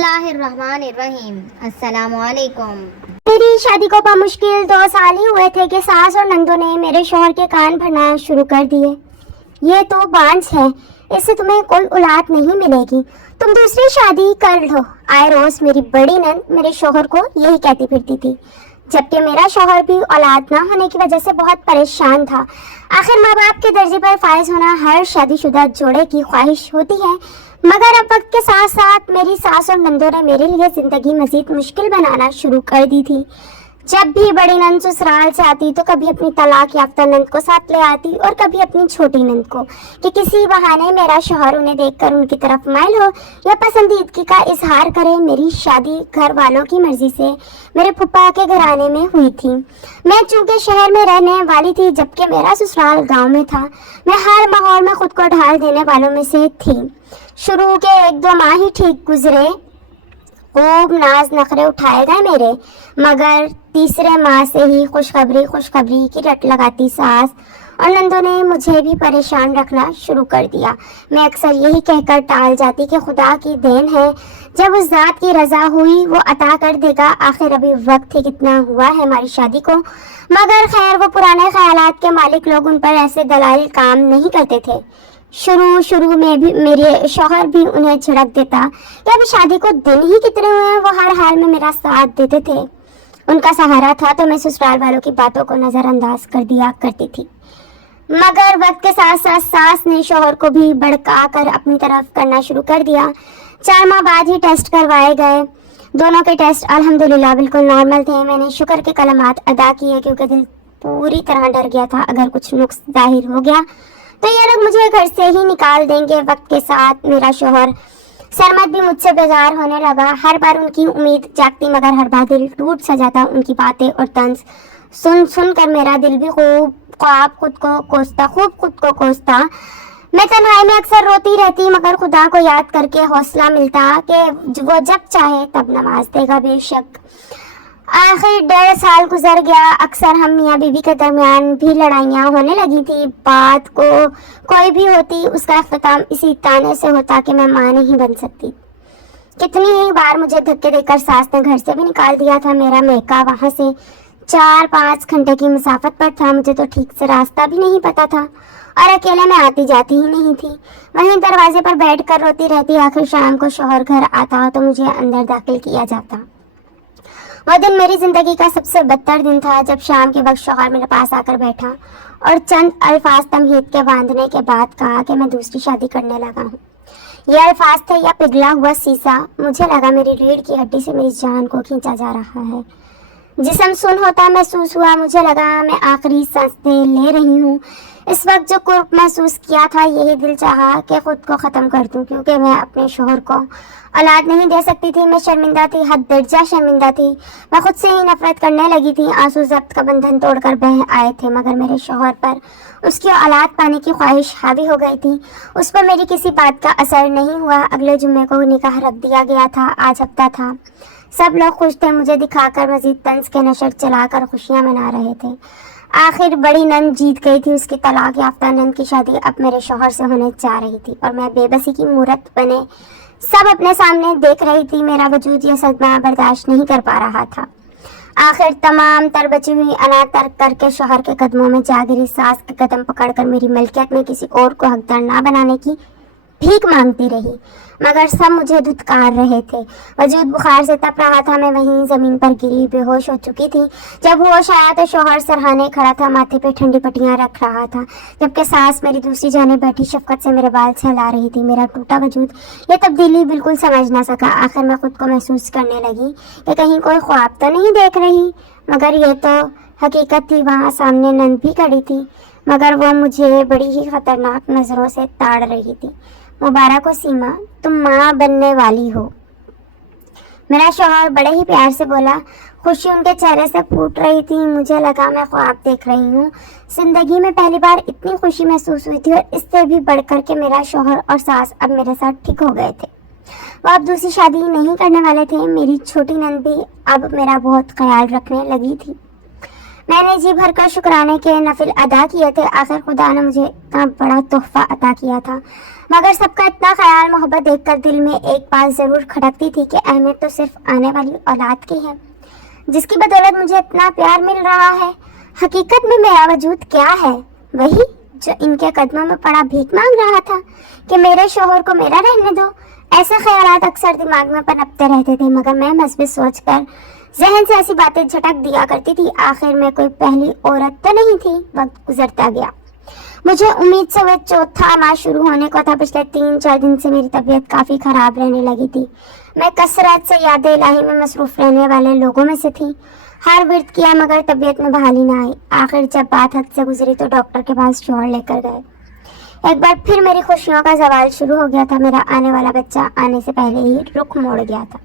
اللہ الرحمن الرحیم۔ السلام علیکم۔ میری شادی کو بمشکل 2 سال ہی ہوئے تھے کہ ساس اور نندوں نے میرے شوہر کے کان بھرنا شروع کر دیے۔ یہ تو بانس ہے، اس سے تمہیں کوئی اولاد نہیں ملے گی، تم دوسری شادی کر لو۔ آئے روز میری بڑی نند میرے شوہر کو یہی کہتی پھرتی تھی، جبکہ میرا شوہر بھی اولاد نہ ہونے کی وجہ سے بہت پریشان تھا۔ آخر ماں باپ کے درجے پر فائز ہونا ہر شادی شدہ جوڑے کی خواہش ہوتی ہے، مگر اب وقت کے ساتھ ساتھ میری ساس اور نندوں نے میرے لیے زندگی مزید مشکل بنانا شروع کر دی تھی۔ جب بھی بڑی نند سسرال سے آتی تو کبھی اپنی طلاق یافتہ نند کو ساتھ لے آتی اور کبھی اپنی چھوٹی نند کو، کہ کسی بہانے میرا شوہر انہیں دیکھ کر ان کی طرف مائل ہو یا پسندیدگی کا اظہار کرے۔ میری شادی گھر والوں کی مرضی سے میرے پھپھا کے گھرانے میں ہوئی تھی۔ میں چونکہ شہر میں رہنے والی تھی جبکہ میرا سسرال گاؤں میں تھا، میں ہر ماحول میں خود کو ڈھال دینے والوں میں سے تھی۔ شروع کے 1-2 ماہ ہی ٹھیک گزرے، خوب ناز نخرے اٹھائے گئے میرے، مگر تیسرے ماہ سے ہی خوشخبری کی رٹ لگاتی ساس اور نندوں نے مجھے بھی پریشان رکھنا شروع کر دیا۔ میں اکثر یہی کہہ کر ٹال جاتی کہ خدا کی دین ہے، جب اس ذات کی رضا ہوئی وہ عطا کر دے گا۔ آخر ابھی وقت ہی کتنا ہوا ہے ہماری شادی کو، مگر خیر وہ پرانے خیالات کے مالک لوگ ان پر ایسے دلائل کام نہیں کرتے تھے۔ شروع میں بھی میرے شوہر بھی انہیں جھڑک دیتا کہ ابھی شادی کو دن ہی کتنے ہوئے ہیں، وہ ہر حال میں میرا ساتھ دیتے تھے۔ ان کا سہارا تھا تو میں سسرال والوں کی باتوں کو نظر انداز کر دیا کرتی تھی، مگر وقت کے ساتھ ساتھ ساس نے شوہر کو بھی بڑکا کر اپنی طرف کرنا شروع کر دیا۔ 4 ماہ بعد ہی ٹیسٹ کروائے گئے، دونوں کے ٹیسٹ الحمدللہ بالکل نارمل تھے۔ میں نے شکر کے کلمات ادا کیے کیونکہ دل پوری طرح ڈر گیا تھا اگر کچھ نقص ظاہر ہو گیا تو یہ لوگ مجھے گھر سے ہی نکال دیں گے۔ وقت کے ساتھ میرا شوہر سرمد بھی مجھ سے بیزار ہونے لگا، ہر بار ان کی امید جاگتی مگر ہر بار دل ٹوٹ سا جاتا۔ ان کی باتیں اور طنز سن کر میرا دل بھی خوب خود کو کوستا۔ میں تنہائی میں اکثر روتی رہتی مگر خدا کو یاد کر کے حوصلہ ملتا کہ وہ جب چاہے تب نواز دے گا بے شک۔ آخر 1.5 سال گزر گیا، اکثر ہم میاں بیوی کے درمیان بھی لڑائیاں ہونے لگی تھی۔ بات کو کوئی بھی ہوتی اس کا اختتام اسی طعنے سے ہوتا کہ میں ماں نہیں بن سکتی۔ کتنی ہی بار مجھے دھکے دے کر ساس نے گھر سے بھی نکال دیا تھا۔ میرا میکا وہاں سے 4-5 گھنٹے کی مسافت پر تھا، مجھے تو ٹھیک سے راستہ بھی نہیں پتا تھا اور اکیلے میں آتی جاتی ہی نہیں تھی، وہیں دروازے پر بیٹھ کر روتی رہتی۔ آخر شام کو شوہر گھر آتا تو مجھے اندر داخل کیا جاتا۔ وہ دن میری زندگی کا سب سے بدتر دن تھا جب شام کے وقت شوہر میرے پاس آ کر بیٹھا اور چند الفاظ تمہید کے باندھنے کے بعد کہا کہ میں دوسری شادی کرنے لگا ہوں۔ یہ الفاظ تھے یا پگھلا ہوا سیسا، مجھے لگا میری ریڑھ کی ہڈی سے میری جان کو کھینچا جا رہا ہے۔ جسم سن ہوتا محسوس ہوا، مجھے لگا میں آخری سانسیں لے رہی ہوں۔ اس وقت جو قرب محسوس کیا تھا یہی دل چاہا کہ خود کو ختم کر دوں، کیونکہ میں اپنے شوہر کو اولاد نہیں دے سکتی تھی۔ میں شرمندہ تھی، حد درجہ شرمندہ تھی، میں خود سے ہی نفرت کرنے لگی تھی۔ آنسو ضبط کا بندھن توڑ کر بہہ آئے تھے مگر میرے شوہر پر اس کی اولاد پانے کی خواہش حاوی ہو گئی تھی۔ اس پر میری کسی بات کا اثر نہیں ہوا۔ اگلے جمعے کو نکاح رکھ دیا گیا تھا، آج ہفتہ تھا، سب لوگ خوش تھے، مجھے دکھا کر مزید طنز کے نشر چلا کر خوشیاں منا رہے تھے۔ آخر بڑی نند جیت گئی تھی، اس کی طلاق یافتہ نند کی شادی اب میرے شوہر سے ہونے جا رہی تھی اور میں بے بسی کی مورت بنے سب اپنے سامنے دیکھ رہی تھی۔ میرا وجود یہ صدمہ برداشت نہیں کر پا رہا تھا۔ آخر تمام تر بچی ہوئی انا ترک کر کے شوہر کے قدموں میں جا گری، ساس کے قدم پکڑ کر میری ملکیت میں کسی اور کو حقدار نہ بنانے کی بھیک مانگتی رہی، مگر سب مجھے دھتکار رہے تھے۔ وجود بخار سے تپ رہا تھا، میں وہیں زمین پر گری بے ہوش ہو چکی تھی۔ جب ہوش آیا تو شوہر سرہانے کھڑا تھا، ماتھے پہ ٹھنڈی پٹیاں رکھ رہا تھا، جبکہ ساس میری دوسری جانب بیٹھی شفقت سے میرے بال سہلا رہی تھی۔ میرا ٹوٹا وجود یہ تبدیلی بالکل سمجھ نہ سکا۔ آخر میں خود کو محسوس کرنے لگی کہ کہیں کوئی خواب تو نہیں دیکھ رہی، مگر یہ تو حقیقت تھی۔ وہاں سامنے نند بھی کھڑی تھی مگر وہ مجھے بڑی ہی خطرناک نظروں سے تاڑ رہی تھی۔ مبارک ہو سیما، تم ماں بننے والی ہو، میرا شوہر بڑے ہی پیار سے بولا۔ خوشی ان کے چہرے سے پھوٹ رہی تھی، مجھے لگا میں خواب دیکھ رہی ہوں۔ زندگی میں پہلی بار اتنی خوشی محسوس ہوئی تھی اور اس سے بھی بڑھ کر کے میرا شوہر اور ساس اب میرے ساتھ ٹھیک ہو گئے تھے، وہ اب دوسری شادی نہیں کرنے والے تھے۔ میری چھوٹی نند بھی اب میرا بہت خیال رکھنے لگی تھی۔ میں نے جی بھر کر شکرانے کے نفل ادا کیے تھے۔ آخر خدا نے مجھے اتنا بڑا تحفہ عطا کیا تھا۔ मगर सबका इतना ख्याल मोहब्बत देखकर दिल में एक बात ज़रूर खटकती थी कि अहमियत तो सिर्फ आने वाली औलाद की है, जिसकी बदौलत मुझे इतना प्यार मिल रहा है। हकीकत में मेरा वजूद क्या है? वही जो इनके कदमों में पड़ा भीख मांग रहा था कि मेरे शोहर को मेरा रहने दो। ऐसे ख्यालात अक्सर दिमाग में पनपते रहते थे, मगर मैं मस्जिद सोचकर जहन से ऐसी बातें झटक दिया करती थी। आखिर में कोई पहली औरत तो नहीं थी। वक्त गुजरता गया। मुझे उम्मीद से वह चौथा माह शुरू होने को था। पिछले 3-4 दिन से मेरी तबीयत काफ़ी ख़राब रहने लगी थी। मैं कसरत से याद इलाही में मसरूफ़ रहने वाले लोगों में से थी। हर विर्द किया मगर तबीयत में बहाली ना आई। आखिर जब बात हद से गुजरी तो डॉक्टर के पास शोहर लेकर गए। एक बार फिर मेरी खुशियों का सवाल शुरू हो गया था। मेरा आने वाला बच्चा आने से पहले ही रुख मोड़ गया था।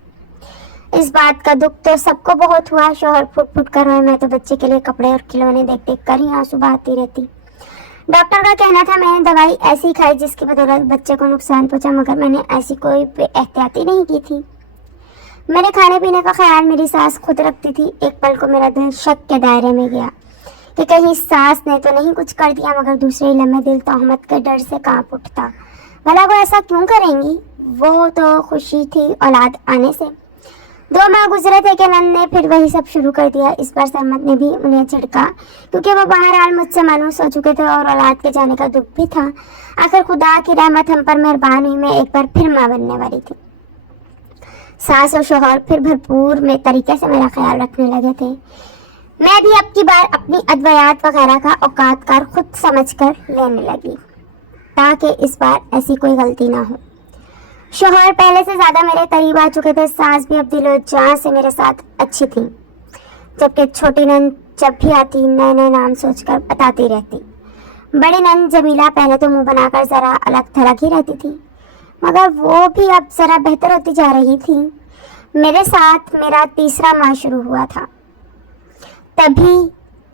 इस बात का दुख तो सबको बहुत हुआ। शोहर फुट फुट कर रोए, मैं तो बच्चे के लिए कपड़े और खिलौने देख देख कर ही आंसू बहाती रहती। डॉक्टर का कहना था मैंने दवाई ऐसी खाई जिसकी बदौलत बच्चे को नुकसान पहुंचा, मगर मैंने ऐसी कोई एहतियाती नहीं की थी। मेरे खाने पीने का ख्याल मेरी सास खुद रखती थी। एक पल को मेरा दिल शक के दायरे में गया कि कहीं सास ने तो नहीं कुछ कर दिया, मगर दूसरे ही लम्हे दिल तोहमत के डर से कांप उठता। भला वो ऐसा क्यों करेंगी? वो तो खुशी थी औलाद आने से। 2 माह गुजरे थे कि नंद ने फिर वही सब शुरू कर दिया। इस बार सरमत ने भी उन्हें झिड़का, क्योंकि वो बहरहाल मुझसे मायूस हो चुके थे और औलाद के जाने का दुख भी था। आखिर खुदा की रहमत हम पर मेहरबान हुई। मैं एक बार फिर माँ बनने वाली थी। सास और शोहर फिर भरपूर में तरीके से मेरा ख्याल रखने लगे थे। मैं भी अब की बार अपनी अद्वयात वगैरह का औकातकार खुद समझकर लेने लगी, ताकि इस बार ऐसी कोई गलती ना हो। शोहर पहले से ज्यादा मेरे करीब आ चुके थे। सास भी अब दिलो जान से मेरे साथ अच्छी थी, जबकि छोटी नंद जब भी आती नए नए नाम सोचकर बताती रहती। बड़ी नंद जमीला पहले तो मुंह बनाकर जरा अलग थलग ही रहती थी, मगर वो भी अब जरा बेहतर होती जा रही थी। मेरे साथ मेरा 3रा माह शुरू हुआ था। तभी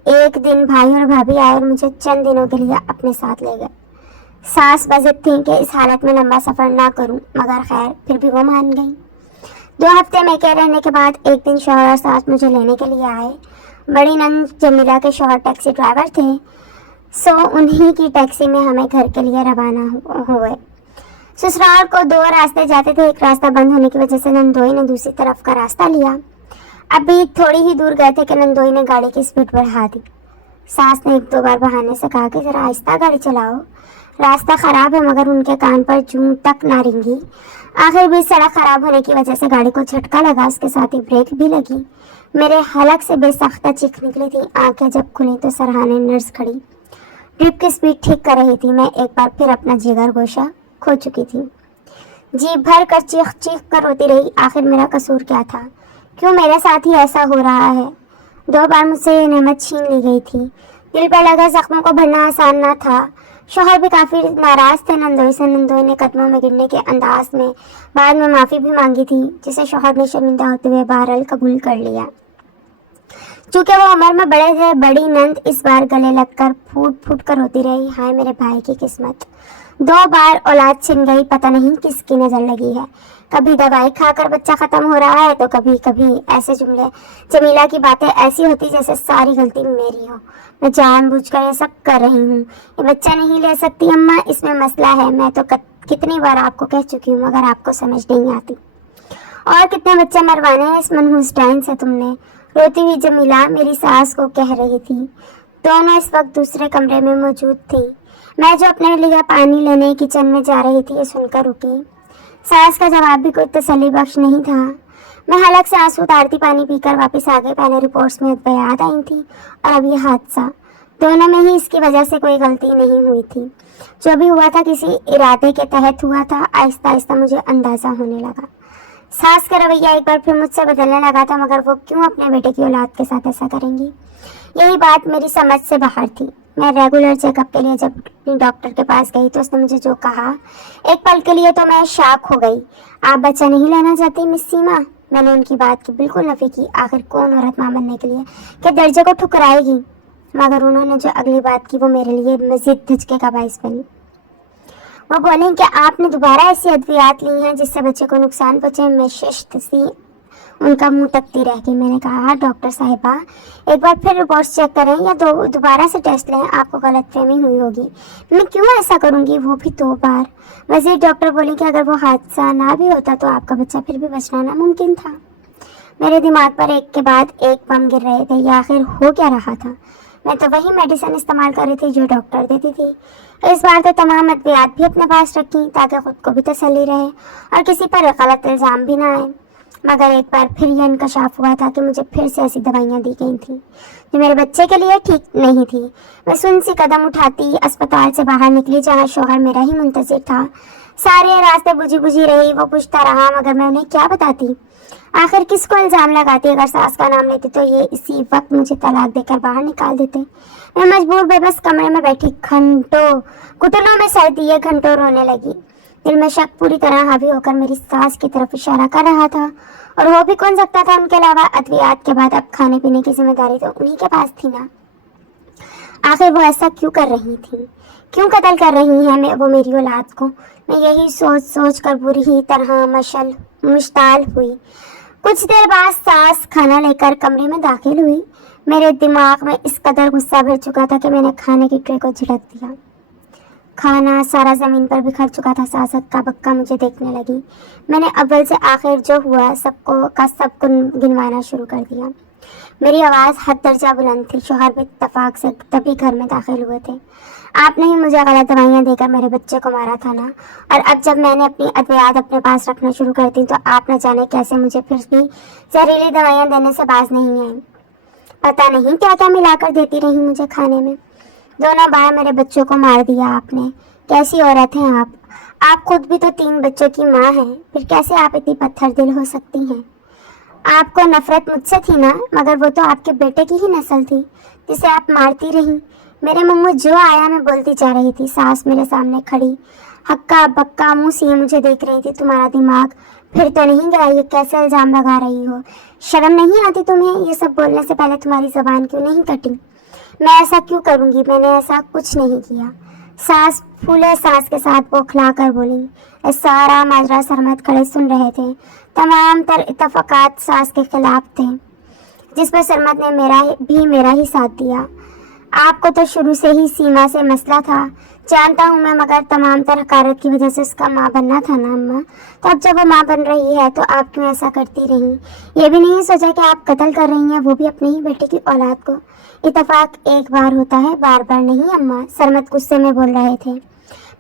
एक दिन भाई और भाभी आए और मुझे चंद दिनों के लिए अपने साथ ले गए। सास बजिद थी कि इस हालत में लंबा सफ़र ना करूं, मगर खैर फिर भी वो मान गई। 2 हफ्ते में के रहने के बाद एक दिन शौहर और सास मुझे लेने के लिए आए। बड़ी नंद जमीला के शौहर टैक्सी ड्राइवर थे, सो उन्हीं की टैक्सी में हमें घर के लिए रवाना हुए। ससुराल को 2 रास्ते जाते थे। एक रास्ता बंद होने की वजह से नंदोई ने दूसरी तरफ का रास्ता लिया। अभी थोड़ी ही दूर गए थे कि नंदोई ने गाड़ी की स्पीड बढ़ा दी। सास ने 1-2 बार बहाने से कहा कि जरा आहिस्ता गाड़ी चलाओ, रास्ता खराब है, मगर उनके कान पर जूं तक ना रिंगी। आखिर भी सड़क खराब होने की वजह से गाड़ी को झटका लगा, उसके साथ ही ब्रेक भी लगी। मेरे हलक से बेसख्ता चीख निकली थी। आंखें जब खुली तो सरहाने नर्स खड़ी ड्रिप की स्पीड ठीक कर रही थी। मैं एक बार फिर अपना जिगर गोशा खो चुकी थी। जी भर कर चीख चीख कर रोती रही। आखिर मेरा कसूर क्या था? क्यों मेरे साथ ही ऐसा हो रहा है? 2 बार मुझसे ये नेमत छीन ली गई थी। दिल पर लगा जख्मों को भरना आसान ना था। शौहर भी काफ़ी नाराज थे नंदोई से। नंदोई ने कदमों में गिरने के अंदाज में बाद में माफ़ी भी मांगी थी, जिसे शौहर ने शर्मिंदा होते हुए बहरहाल कबूल कर लिया। चूँकि वो उम्र में बड़े थे, बड़ी नंद इस बार गले लगकर फूट फूट कर रोती रही। हाय मेरे भाई की किस्मत, 2 बार औलाद छिन गई। पता नहीं किसकी नज़र लगी है। कभी दवाई खाकर बच्चा ख़त्म हो रहा है, तो कभी कभी ऐसे जुमले। जमीला की बातें ऐसी होती जैसे सारी गलती मेरी हो। मैं जानबूझकर ये सब कर रही हूँ। ये बच्चा नहीं ले सकती अम्मा, इसमें मसला है। मैं तो कितनी बार आपको कह चुकी हूँ, मगर आपको समझ नहीं आती। और कितने बच्चे मरवाने हैं इस मनहूस डाइन से तुमने? रोती हुई जमीला मेरी सास को कह रही थी। दोनों इस वक्त दूसरे कमरे में मौजूद थी। मैं जो अपने लिए पानी लेने किचन में जा रही थी, ये सुनकर रुकी। सास का जवाब भी कोई तसल्ली बख्श नहीं था। मैं हलक से आंसू उतारती पानी पीकर वापस आ गई। पहले रिपोर्ट्स में बयात आई थी और अब ये हादसा। दोनों में ही इसकी वजह से कोई गलती नहीं हुई थी। जो भी हुआ था किसी इरादे के तहत हुआ था। आहिस्ता आहिस्ता मुझे अंदाज़ा होने लगा। सास का रवैया एक बार फिर मुझसे बदलने लगा था, मगर वो क्यों अपने बेटे की औलाद के साथ ऐसा करेंगी? यही बात मेरी समझ से बाहर थी। मैं रेगुलर चेकअप के लिए जब डॉक्टर के पास गई तो उसने मुझे जो कहा, एक पल के लिए तो मैं शॉक हो गई। आप बच्चा नहीं लेना चाहती मिस सीमा? मैंने उनकी बात की बिल्कुल नफी की। आखिर कौन औरत मां बनने के लिए कि दर्जे को ठुकराएगी? मगर उन्होंने जो अगली बात की वो मेरे लिए मजीद धचके का बाइस बनी। वो बोले कि आपने दोबारा ऐसी अद्वियात ली हैं जिससे बच्चे को नुकसान पहुँचे। मैं शिश्त सी उनका मुंह तकती रह गई। मैंने कहा डॉक्टर साहिबा एक बार फिर रिपोर्ट्स चेक करें या दोबारा से टेस्ट लें, आपको गलतफहमी हुई होगी। मैं क्यों ऐसा करूंगी, वो भी 2 बार। वैसे डॉक्टर बोली कि अगर वो हादसा ना भी होता तो आपका बच्चा फिर भी बचना नामुमकिन था। मेरे दिमाग पर एक के बाद एक बम गिर रहे थे। या आखिर हो क्या रहा था? मैं तो वही मेडिसिन इस्तेमाल कर रही थी जो डॉक्टर देती थी। इस बार तो तमाम अद्वियात भी अपने पास रखी ताकि खुद को भी तसल्ली रहे और किसी पर गलत इल्ज़ाम भी ना आए। मगर एक बार फिर यह इंकशाफ हुआ था कि मुझे फिर से ऐसी दवाइयाँ दी गई थी जो मेरे बच्चे के लिए ठीक नहीं थी। मैं सुन सी कदम उठाती अस्पताल से बाहर निकली जहाँ शौहर मेरा ही मुंतज़िर था। सारे रास्ते बुझी बुझी रही, वो पूछता रहा मगर मैं उन्हें क्या बताती। आखिर किसको इल्ज़ाम लगाती? अगर सास का नाम लेती तो ये इसी वक्त मुझे तलाक देकर बाहर निकाल देते। मैं मजबूर बेबस कमरे में बैठी घुटनों में सर दिए घंटों रोने लगी। दिल में शक पूरी तरह हावी होकर मेरी सास की तरफ इशारा कर रहा था और हो भी कौन सकता था उनके अलावा। अद्वियात के बाद अब खाने पीने की जिम्मेदारी तो उन्हीं के पास थी ना। आखिर वो ऐसा क्यों कर रही थी, क्यों कत्ल कर रही है वो मेरी औलाद को? मैं यही सोच सोच कर बुरी ही तरह मुश्ताल हुई। कुछ देर बाद सास खाना लेकर कमरे में दाखिल हुई। मेरे दिमाग में इस कदर गुस्सा भर चुका था कि मैंने खाने की ट्रे को झटक दिया। खाना सारा ज़मीन पर बिखर चुका था। सास हक्का बक्का मुझे देखने लगी। मैंने अव्वल से आखिर जो हुआ सबको गिनवाना शुरू कर दिया। मेरी आवाज़ हद दर्जा बुलंद थी। शौहर भी इत्तफाक से तभी घर में दाखिल हुए थे। आपने ही मुझे गलत दवाइयाँ देकर मेरे बच्चे को मारा था ना, और अब जब मैंने अपनी अद्वियात अपने पास रखना शुरू कर दी तो आप न जाने कैसे मुझे फिर भी जहरीली दवाइयाँ देने से बाज नहीं आई। पता नहीं क्या क्या मिलाकर देती रही मुझे खाने में। दोनों बार मेरे बच्चों को मार दिया आपने। कैसी औरत हैं आप? आप खुद भी तो 3 बच्चों की माँ हैं, फिर कैसे आप इतनी पत्थर दिल हो सकती हैं? आपको नफरत मुझसे थी ना, मगर वो तो आपके बेटे की ही नस्ल थी जिसे आप मारती रही। मेरे मुंह में जो आया मैं बोलती जा रही थी। सास मेरे सामने खड़ी हक्का बक्का मुंह से मुझे देख रही थी। तुम्हारा दिमाग फिर तो नहीं गया? ये कैसे इल्ज़ाम लगा रही हो? शर्म नहीं आती तुम्हें? ये सब बोलने से पहले तुम्हारी ज़बान क्यों नहीं कटी? मैं ऐसा क्यों करूँगी? मैंने ऐसा कुछ नहीं किया। सास फूले सांस के साथ बौखला कर बोली। सारा माजरा सरमत खड़े सुन रहे थे। तमाम तर इत्तफाकात सास के खिलाफ थे, जिस पर सरमत ने मेरा ही साथ दिया। आपको तो शुरू से ही सीमा से मसला था, जानता हूँ मैं, मगर तमाम तर हकारत की वजह से उसका माँ बनना था ना अम्मा। तो अब जब वो माँ बन रही है तो आप क्यों ऐसा करती रही? ये भी नहीं सोचा कि आप कत्ल कर रही हैं, वो भी अपने ही बेटे की औलाद को। इत्तफाक एक बार होता है, बार बार नहीं अम्मा, सरमत गुस्से में बोल रहे थे।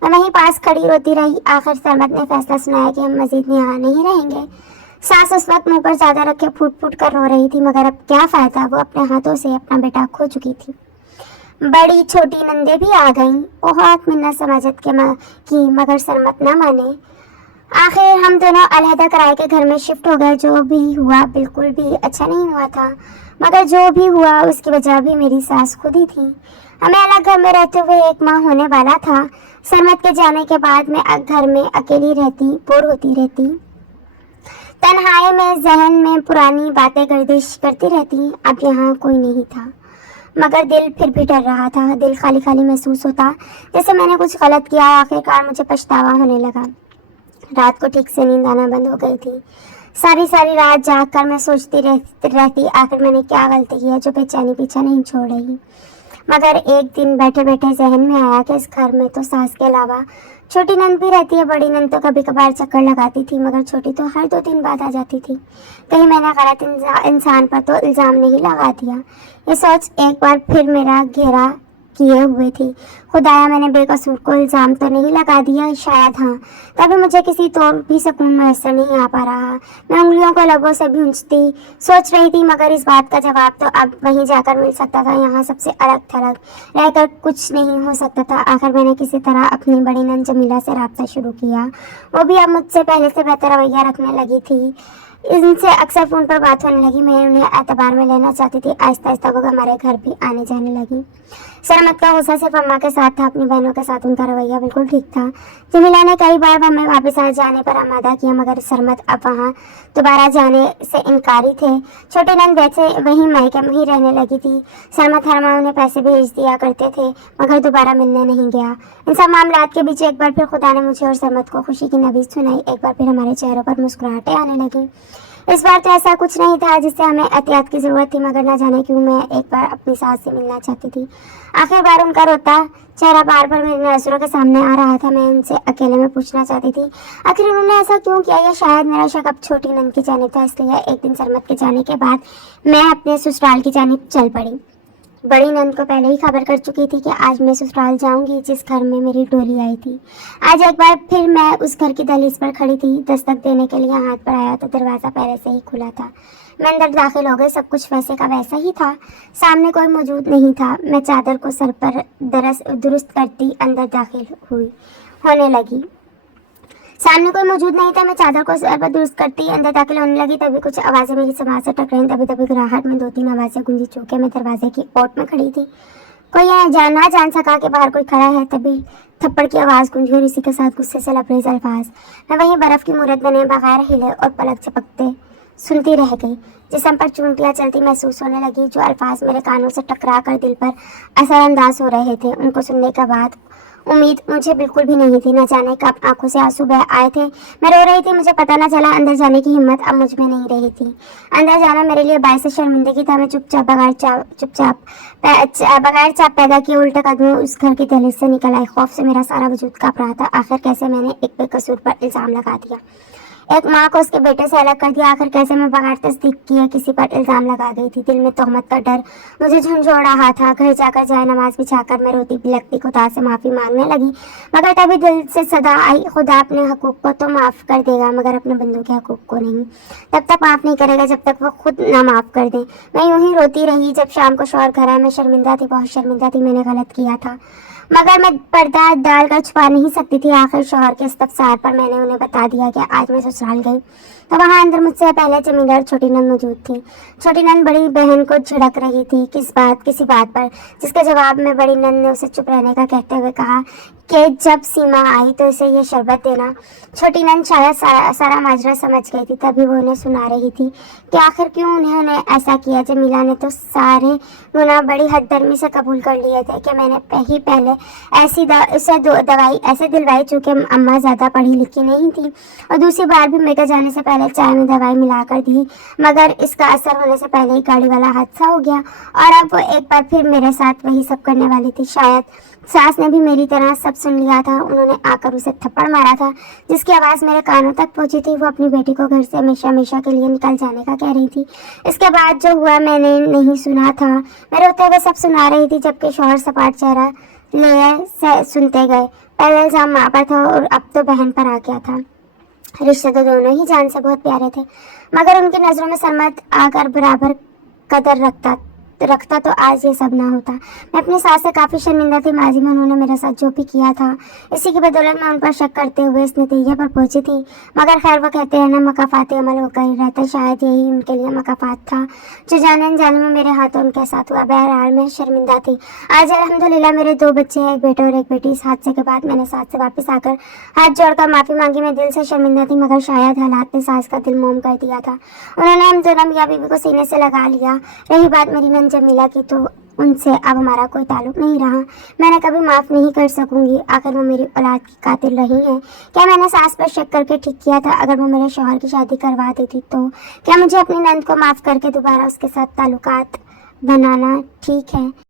मैं वहीं पास खड़ी रोती रही। आखिर सरमत ने फैसला सुनाया कि हम मजीद यहाँ नहीं रहेंगे। सास उस वक्त मुंह पर ज़्यादा रखे फूट फूट कर रो रही थी, मगर अब क्या फ़ायदा, वो अपने हाथों से अपना बेटा खो चुकी थी। बड़ी छोटी नंदे भी आ गईं। बहुत मिन्नत समाजत की, मगर सरमत न माने। आखिर हम दोनों अलहदा किराए के घर में शिफ्ट हो गए। जो भी हुआ बिल्कुल भी अच्छा नहीं हुआ था, मगर जो भी हुआ उसकी वजह भी मेरी सास खुद ही थी। हमें अलग घर में रहते हुए 1 माह होने वाला था। सरमत के जाने के बाद मैं घर में अकेली रहती, बोर होती रहती। तन्हाई में जहन में पुरानी बातें गर्दिश करती रहती। अब यहाँ कोई नहीं था, मगर दिल फिर भी डर रहा था। दिल खाली खाली महसूस होता, जैसे मैंने कुछ गलत किया। आखिरकार मुझे पछतावा होने लगा। रात को ठीक से नींद आना बंद हो गई थी। सारी रात जाग कर मैं सोचती रहती आखिर मैंने क्या गलती की है जो बेचैनी पीछा नहीं छोड़ रही। मगर एक दिन बैठे बैठे जहन में आया कि इस घर में तो सास के अलावा छोटी नंद भी रहती है। बड़ी नंद तो कभी कभार चक्कर लगाती थी, मगर छोटी तो हर 2 दिन बाद आ जाती थी। कहीं मैंने गलत इंसान पर तो इल्ज़ाम नहीं लगा दिया। ये सोच एक बार फिर मेरा घेरा किए हुए थी। खुदाया मैंने बेकसूर को इल्ज़ाम तो नहीं लगा दिया? शायद हाँ, तभी मुझे किसी तौर भी सुकून मैसर नहीं आ पा रहा। मैं उंगलियों को लबों से भूंजती सोच रही थी, मगर इस बात का जवाब तो अब वहीं जाकर मिल सकता था। यहाँ सबसे अलग थलग रहकर कुछ नहीं हो सकता था। आखिर मैंने किसी तरह अपनी बड़ी नंद जमीला से रब्ता शुरू किया। वो भी अब मुझसे पहले से बेहतर रवैया रखने लगी थी। इनसे अक्सर फ़ोन पर बात होने लगी। मैं उन्हें एतबार में लेना चाहती थी। आहिस्ता आहिस्ता वो हमारे घर भी आने जाने लगी। सरमत का गुस्सा सिर्फ अम्मा के साथ था, अपनी बहनों के साथ उनका रवैया बिल्कुल ठीक था। जमीला ने कई बार हमें वापस आ जाने पर आमादा किया, मगर सरमत अब वहाँ दोबारा जाने से इनकारी थे। छोटी नंद वैसे वहीं मायके में ही रहने लगी थी। सरमत हर माह उन्हें पैसे भेज दिया करते थे, मगर दोबारा मिलने नहीं गया। इन सब मामलात के बीच एक बार फिर खुदा ने मुझे और सरमत को खुशी की नवीद सुनाई। एक बार फिर हमारे चेहरों पर मुस्कुराहटें आने लगी। इस बार तो ऐसा कुछ नहीं था जिससे हमें एहतियात की ज़रूरत थी, मगर ना जाने क्यों मैं एक बार अपनी सास से मिलना चाहती थी। आखिर बार उनका रोता चेहरा बार बार मेरी नज़रों के सामने आ रहा था। मैं उनसे अकेले में पूछना चाहती थी आखिर उन्होंने ऐसा क्यों किया, या शायद मेरा शक अब छोटी नंद की जानिब था। इसलिए एक दिन सरमत के जाने के बाद मैं अपने ससुराल की जानिब चल पड़ी। बड़ी नंद को पहले ही खबर कर चुकी थी कि आज मैं ससुराल जाऊंगी, जिस घर में मेरी डोली आई थी। आज एक बार फिर मैं उस घर की दहलीज पर खड़ी थी। दस्तक देने के लिए हाथ बढ़ाया तो दरवाज़ा पहले से ही खुला था। मैं अंदर दाखिल हो गई। सब कुछ वैसे का वैसा ही था। सामने कोई मौजूद नहीं था। मैं चादर को सर पर दुरुस्त करती अंदर दाखिल होने लगी। सामने कोई मौजूद नहीं था। मैं चादर को सर पर दुरुस्त करती अंदर दाखिल होने लगी। तभी कुछ आवाज़ें मेरी समाज से टकराईं। तभी घबराहट में 2-3 आवाज़ें गूंजी। चूँकि मैं दरवाजे की ओट में खड़ी थी, कोई ना जान सका कि बाहर कोई खड़ा है। तभी थप्पड़ की आवाज़ गूंजी और इसी के साथ गुस्से से लबरेज अल्फाज। मैं वहीं बर्फ़ की मूरत बने बगैर हिले और पलक झपकते सुनती रह गई। जिस्म पर चूंटियाँ चलती महसूस होने लगी। जो अल्फाज मेरे कानों से टकरा कर दिल पर असरअंदाज हो रहे थे, उनको सुनने के बाद उम्मीद मुझे बिल्कुल भी नहीं थी। न जाने कब आंखों से आंसू बह आए थे। मैं रो रही थी। मुझे पता न चला अंदर जाने की हिम्मत अब मुझ में नहीं रही थी। अंदर जाना मेरे लिए बायस शर्मिंदगी था। मैं चुपचाप बगैर चाप पैदा किए उल्टे कदमों उस घर की दहलीज से निकल आई। खौफ से मेरा सारा वजूद कांप रहा था। आखिर कैसे मैंने एक बेकसूर पर इल्ज़ाम लगा दिया, एक माँ को उसके बेटे से अलग कर दिया। आखिर कैसे मैं बगैर तस्दीक किए किसी पर इल्ज़ाम लगा गई थी। दिल में तोहमत का डर मुझे झंझोड़ रहा था। घर जाकर जाए नमाज बिछाकर मैं रोती बिलखती खुदा से माफ़ी मांगने लगी, मगर तभी दिल से सदा आई, खुदा अपने हकूक़ को तो माफ़ कर देगा मगर अपने बंदों के हकूक़ को नहीं। तब तक माफ़ नहीं करेगा जब तक वो खुद ना माफ़ कर दे। मैं यूँ ही रोती रही। जब शाम को शौहर घर आया, मैं शर्मिंदा थी, बहुत शर्मिंदा थी। मैंने गलत किया था, मगर मैं पर्दा डालकर छुपा नहीं सकती थी। आखिर शौहर के इस्तफसार पर मैंने उन्हें बता दिया कि आज मैं ससुराल गई। तो वहाँ अंदर मुझसे पहले जमीला और छोटी नंद मौजूद थी। छोटी नंद बड़ी बहन को झिड़क रही थी किसी बात पर, जिसके जवाब में बड़ी नंद ने उसे चुप रहने का कहते हुए कहा कि जब सीमा आई तो इसे ये शरबत देना। छोटी नंद शायद सारा माजरा समझ गई थी। तभी वो उन्हें सुना रही थी कि आखिर क्यों उन्होंने ऐसा किया। जमीला ने तो सारे गुनाह बड़ी हददर्मी से कबूल कर लिए थे कि मैंने पहले ऐसी दवाई ऐसे दिलवाई, चूँकि अम्मा ज़्यादा पढ़ी लिखी नहीं थी, और दूसरी बार भी मेरे जाने से पहले चाय में दवाई मिला कर दी, मगर इसका असर होने से पहले ही गाड़ी वाला हादसा हो गया और अब वो एक बार फिर मेरे साथ वही सब करने वाली थी। शायद सास ने भी मेरी तरह सब सुन लिया था। उन्होंने आकर उसे थप्पड़ मारा था, जिसकी आवाज़ मेरे कानों तक पहुंची थी। वो अपनी बेटी को घर से हमेशा के लिए निकल जाने का कह रही थी। इसके बाद जो हुआ मैंने नहीं सुना था। मैं रोते हुए सब सुना रही थी, जबकि शौहर सपाट चेहरा लिए सुनते गए। पहले इल्ज़ाम माँ पर था और अब तो बहन पर आ गया था। रिश्ते तो दोनों ही जान से बहुत प्यारे थे, मगर उनकी नज़रों में सरमत आकर बराबर कदर रखता तो आज ये सब ना होता। मैं अपनी सास से काफ़ी शर्मिंदा थी। माजी में उन्होंने मेरे साथ जो भी किया था, इसी की बदौलत मैं उन पर शक करते हुए इस नतीजे पर पहुंची थी। मगर खैर वो कहते हैं ना, मकाफात अमल होकर ही रहता। शायद यही उनके लिए मकाफात था जो जाने अनजाने में मेरे हाथों उनके साथ हुआ। बहरहाल मैं शर्मिंदा थी। आज अल्हम्दुलिल्लाह मेरे 2 बच्चे हैं, एक बेटा और एक बेटी। इस हादसे के बाद मैंने सास से वापस आकर हाथ जोड़कर माफ़ी मांगी। मैं दिल से शर्मिंदा थी, मगर शायद हालात ने सास का दिल मोम कर दिया था। उन्होंने हम दोनों मियाँ बीवी को सीने से लगा लिया। रही बात मेरी नंद जमीला की, तो उनसे अब हमारा कोई ताल्लुक नहीं रहा। मैंने कभी माफ़ नहीं कर सकूंगी। आखिर वो मेरी औलाद की कातिल रही हैं। क्या मैंने सास पर शक करके ठीक किया था? अगर वो मेरे शौहर की शादी करवा देती तो क्या मुझे अपनी नंद को माफ़ करके दोबारा उसके साथ ताल्लुकात बनाना ठीक है?